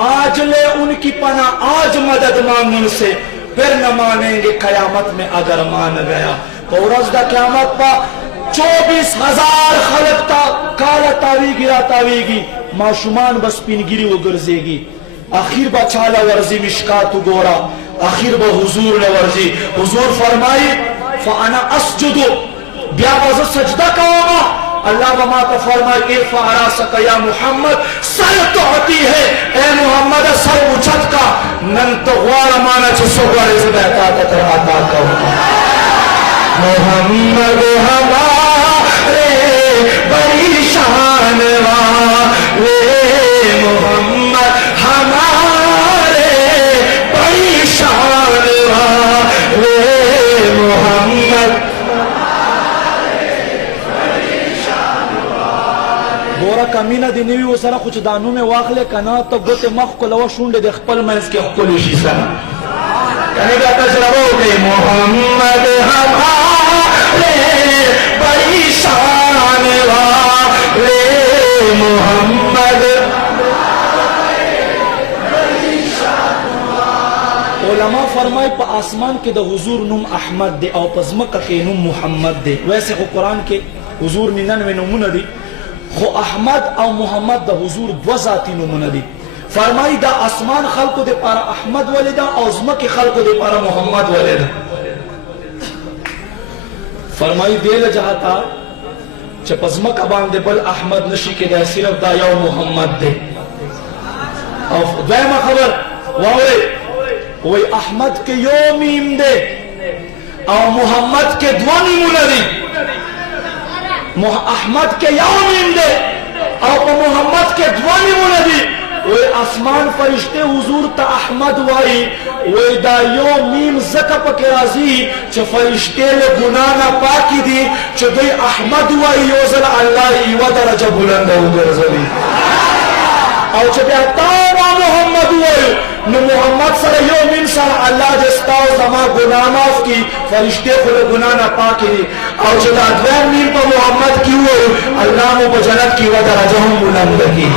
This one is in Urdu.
آج لے ان کی پناہ، آج مدد مانگ ان سے، پھر نہ مانیں گے قیامت میں اگر مان گیا. پورز دا قیامت پا 24,000 خلق تا کالا تاوی گی را تاوی گی، معشومان بس پینگیری و گرزے گی. آخر با چالا ورزی مشکاتو گورا، آخر با حضور ورزی. حضور فرمائی فانا اسجدو، بیا باز سجدہ کہا. اللہ بما تا فرمائی ارفع راسک یا محمد، سر تعطی ہے اے محمد، سر اچھت کا نن تغوار مانا چسو گوارے سے بہتا تر آتا کہا. محمد ہمارے بڑی شان والے، محمد ہمارے بڑی شان والے، محمد گورا کمینہ دینوی و سرا کچھ دانوں میں واقلے کنا تو گوتے مخ کو لوا شونڈے دے خپل منز کے خپل شی سرا کہنے گا تجربہ ہوتے محمد ہمارے بڑی شان والے، محمد علماء فرمائے پا آسمان کے دا حضور نم احمد دے او پزمکہ کے نم محمد دے. ویسے خو قرآن کے حضور 99 نمونہ دی، خو احمد او محمد دا حضور دو ذاتی نمونہ دی. فرمائی دا آسمان خلقو دے پارا احمد والدہ، او زمک خلقو دے پارا محمد والدہ. فرمائی دیل جہتا چھ پزمک ابان دے بل احمد نشی کے دے، صرف دا یو محمد دے. او دائمہ خبر واوے وہی احمد کے یو میم دے او محمد کے دو نیمونہ دی. احمد کے یو میم دے او محمد کے دو نیمونہ دی. وہی آسمان فرشتے حضور تا احمد وائی، وہی دا یو میم زکا پک رازی چھ فرشتے لے گنانا پاکی دی، چھ دوی احمد وائی یوزل اللہ ایوہ درجہ بلند ہو گرزلی. او چھ بیعتاوا Muhammad why know Muhammad sir you ma'am سر اللہ جستاو زما گناہ ماف کی، فرشتے خلو گنانا پاکی دی. او چھ دا دوین میم پا محمد کی ہوئی اللہ مو بجنت کی و درجہ ہم بلند کی.